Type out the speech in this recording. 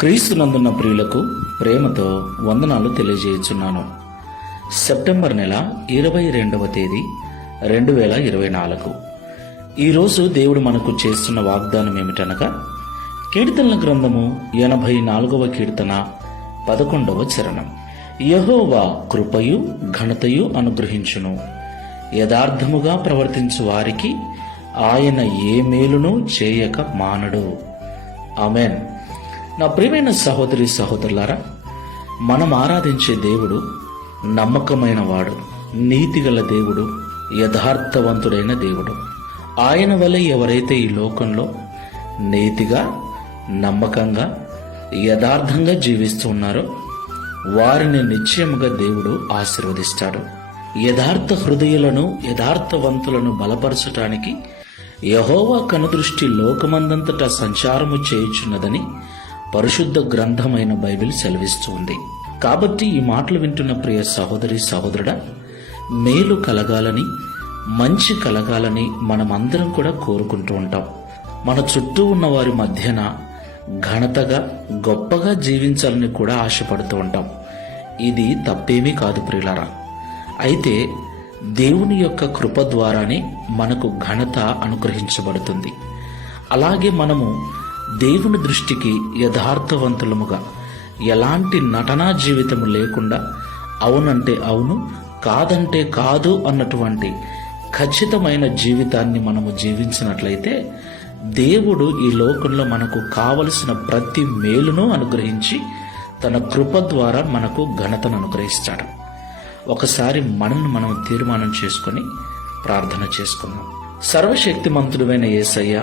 క్రీస్తునందున్న ప్రియులకు ప్రేమతో వందనాలు తెలియజేయుచున్నాను. సెప్టెంబర్ నెల 22వ తేదీ 2024. ఈరోజు దేవుడు మనకు చేస్తున్న వాగ్దానం ఏమిటనగా, కీర్తనల గ్రంథము 84వ కీర్తన 11వ చరణం. యెహోవా కృపయు ఘనతయు అనుగ్రహించును, యథార్థముగా ప్రవర్తించు వారికి ఆయన ఏ మేలును చేయక మానడు. ఆమేన్. నా ప్రియమైన సహోదరి సహోదరులారా, మనం ఆరాధించే దేవుడు నమ్మకమైన వాడు, నీతిగల దేవుడు, యథార్థవంతుడైన దేవుడు. ఆయన వలె ఎవరైతే ఈ లోకంలో నీతిగా, నమ్మకంగా, యథార్థంగా జీవిస్తూ ఉన్నారో వారిని నిశ్చయముగా దేవుడు ఆశీర్వదిస్తాడు. యథార్థ హృదయులను, యథార్థవంతులను బలపరచటానికి యెహోవా కనుదృష్టి లోకమందంతటా సంచారము చేయుచున్నదని పరిశుద్ధ గ్రంథమైన బైబిల్ సెలవిస్తూ ఉంది. కాబట్టి ఈ మాటలు వింటున్న ప్రియ సహోదరి సహోదరుడా, మేలు కలగాలని, మంచి కలగాలని మనమందరం కూడా కోరుకుంటూ ఉంటాం. మన చుట్టూ ఉన్న వారి మధ్యన ఘనతగా, గొప్పగా జీవించాలని కూడా ఆశపడుతూ ఉంటాం. ఇది తప్పేమీ కాదు ప్రియులారా. అయితే దేవుని యొక్క కృప ద్వారానే మనకు ఘనత అనుగ్రహించబడుతుంది. అలాగే మనము దేవుని దృష్టికి యథార్థవంతులముగా, ఎలాంటి నటనా జీవితము లేకుండా అవునంటే అవును, కాదంటే కాదు అన్నటువంటి ఖచ్చితమైన జీవితాన్ని మనము జీవించినట్లయితే దేవుడు ఈ లోకంలో మనకు కావలసిన ప్రతి మేలును అనుగ్రహించి తన కృప ద్వారా మనకు ఘనతను అనుగ్రహిస్తాడు. ఒకసారి మనల్ని మనం తీర్మానం చేసుకొని ప్రార్థన చేసుకుందాం. సర్వశక్తిమంతుడైన యేసయ్య,